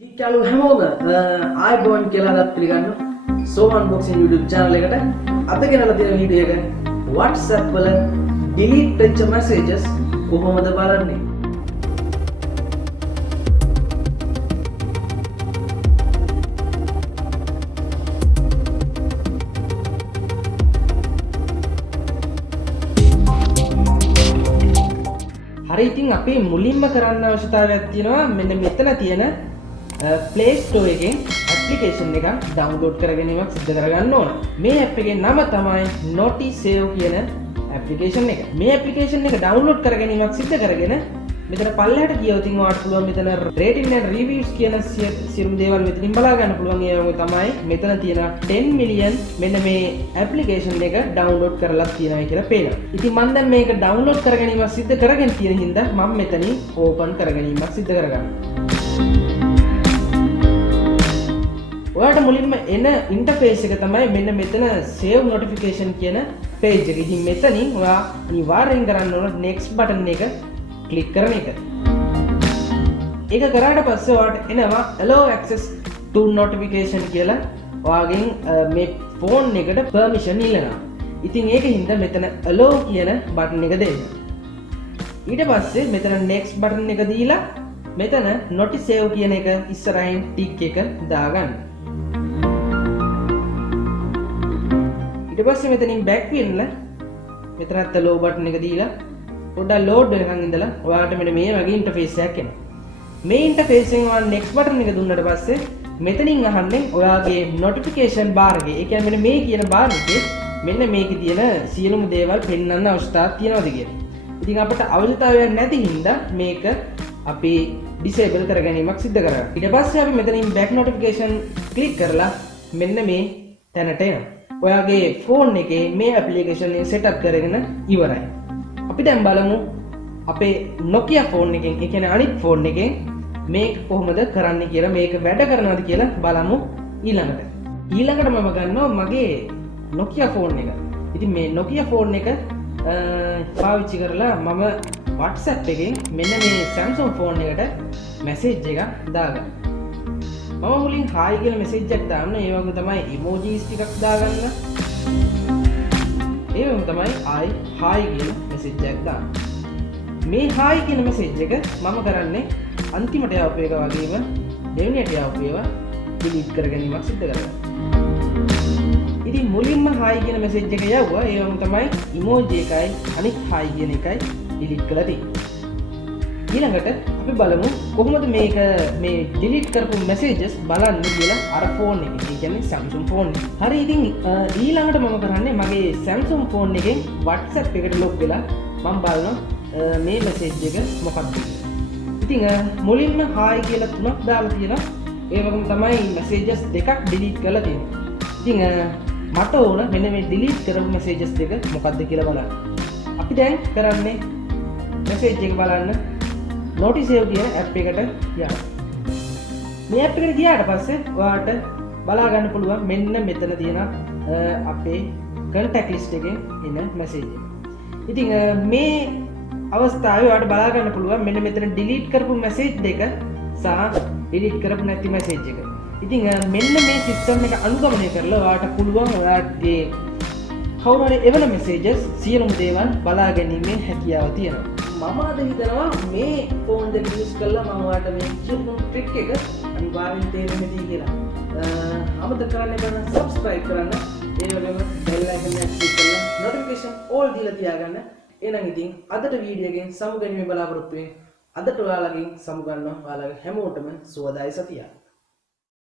ගික්කලු හැමෝම ආයිබෝන් කියලා දත් පිළිගන්න සෝමන් බොක්සින් YouTube channel එකට අද ගෙනලා තියෙන වීඩියෝ එක WhatsApp වල delete වෙච්ච messages කොහොමද බලන්නේ. හරි ඉතින් අපි මුලින්ම කරන්න අවශ්‍යතාවයක් තියෙනවා මෙන්න මෙතන තියෙන Play Store එකෙන් application එකක් download කරගැනීමක් සිදු කරගන්න ඕන. මේ app එකේ නම තමයි Notisave කියන application එක. මේ application එක download කරගැනීමක් සිදු කරගෙන මෙතන පල්ලෙහාට ගියොත් ඉතින් ඔයාලට පුළුවන් මෙතන rating and reviews කියන සියලු දේවල් මෙතනින් බලා ගන්න පුළුවන්. ඒ වගේ තමයි මෙතන තියෙන 10 million මෙන්න මේ application එක download කරලා තියෙනවා කියලා පේනවා. ඉතින් මම දැන් මේක download කරගැනීමක් සිදු කරගෙන තියෙන හින්දා මම මෙතනින් open කරගැනීමක් සිදු කරගන්නවා. ඔයාලට මුලින්ම එන ඉන්ටර්ෆේස් එක තමයි මෙන්න මෙතන save notification කියන page එක. ඉතින් මෙතනින් ඔයා අනිවාර්යෙන් කරන්න ඕන next button එක click කරන එක. ඒක කරාට පස්සේ ඔයාලට එනවා allow access to notification කියලා ඔයාගෙන් මේ phone එකට permission ඉල්ලනවා. ඉතින් ඒකින්ද මෙතන allow කියන button එක දෙන්න. ඊට පස්සේ මෙතන next button එක දීලා මෙතන Notisave කියන එක ඉස්සරහින් tick එක දාගන්න. ඊට පස්සේ මෙතනින් back වෙන්නලා මෙතනත් allow button එක දීලා පොඩ්ඩක් load වෙනකන් ඉඳලා ඔයාලට මෙන්න මේ වගේ ඉන්ටර්ෆේස් එකක් එනවා. මේ ඉන්ටර්ෆේස් එකෙන් ඔයා next button එක දුන්නට පස්සේ මෙතනින් අහන්නේ ඔයාගේ notification bar එකේ. ඒ කියන්නේ මෙන්න මේ කියන bar එකේ මෙන්න මේකේ තියෙන සියලුම දේවල් පෙන්වන්න අවශ්‍යතාවයක් තියෙනවද කියලා. ඉතින් අපිට අවශ්‍යතාවයක් නැති හින්දා මේක අපි disable කරගැනීමක් සිදු කරගන්නවා. ඊට පස්සේ අපි මෙතනින් back notification click කරලා මෙන්න මේ තැනට එනවා. ඔයාගේ phone එකේ මේ application එක setup කරගෙන ඉවරයි. අපි දැන් බලමු අපේ Nokia phone එකෙන් ඒ කියන්නේ අනිත් phone එකෙන් මේක කොහොමද කරන්න කියලා මේක වැඩ කරනවද කියලා බලමු ඊළඟට. ඊළඟට මම ගන්නවා මගේ Nokia phone එක. ඉතින් මේ Nokia phone එක පාවිච්චි කරලා මම WhatsApp එකෙන් මෙන්න මේ Samsung phone එකට message එකක් දාගන්න. මම මුලින් hi කියලා message එකක් දාන්න. ඒ වගේ තමයි emojis ටිකක් දාගන්න. ඒ වගේම තමයි hi කියලා message එකක් දාන්න. මේ hi කියන message එක මම කරන්නේ අන්තිමට යවපු එක වගේම දෙවෙනියට යවපු ඒවා delete කරගැනීමක් සිදු කරගන්න. ඉතින් මුලින්ම hi කියන message එක යවුවා. ඒ වගේම තමයි emoji එකයි අනිත් hi කියන එකයි delete කරලා තියෙන්නේ. ඊළඟට අපි බලමු කොහොමද මේක මේ delete කරපු messages බලන්නේ කියලා අර phone එකේ. ඒ කියන්නේ Samsung phone එක. හරි ඉතින් ඊළඟට මම කරන්නේ මගේ Samsung phone එකෙන් WhatsApp එකට log වෙලා මම බලනවා මේ message එක මොකක්ද කියලා. ඉතින් මුලින්ම hi කියලා තුනක් දාලා තියෙනවා. ඒ වගේම තමයි messages දෙකක් delete කරලා තියෙනවා. ඉතින් මට ඕන මෙන්න මේ delete කරපු messages දෙක මොකක්ද කියලා බලන්න. අපි දැන් කරන්නේ message එක බලන්න Notisave කියන app එකට යන්න. මේ app එකට ගියාට පස්සේ ඔයාලට බලා ගන්න පුළුවන් මෙන්න මෙතන තියෙන අපේ contact list එකෙන් එන message එක. ඉතින් මේ අවස්ථාවේ ඔයාලට බලා ගන්න පුළුවන් මෙන්න මෙතන delete කරපු message දෙක සහ delete කරපු නැති message එක. ඉතින් මෙන්න මේ system එක අනුගමනය කරලා ඔයාලට පුළුවන් ඔයාගේ කවුරු හරි එවන messages සියලුම දේවල් බලා ගැනීමේ හැකියාව තියෙනවා. මම අද හිතනවා මේ ෆෝන් එක යූස් කරලා මම ඔයාලට මේ කියපු ට්‍රික් එක අනිවාර්යෙන් තේරෙන්නේ කියලා. අමතක කරන්න එපා subscribe කරන්න. ඒ වගේම bell icon එක click කරලා notification all දීලා තියාගන්න. එහෙනම් ඉතින් අදට වීඩියෝ එකෙන් සමු ගැනීම බලාපොරොත්තු වෙමින් අදට ඔයාලගෙන් සමු ගන්නවා. ඔයාලගේ හැමෝටම සුවදායි සතියක්.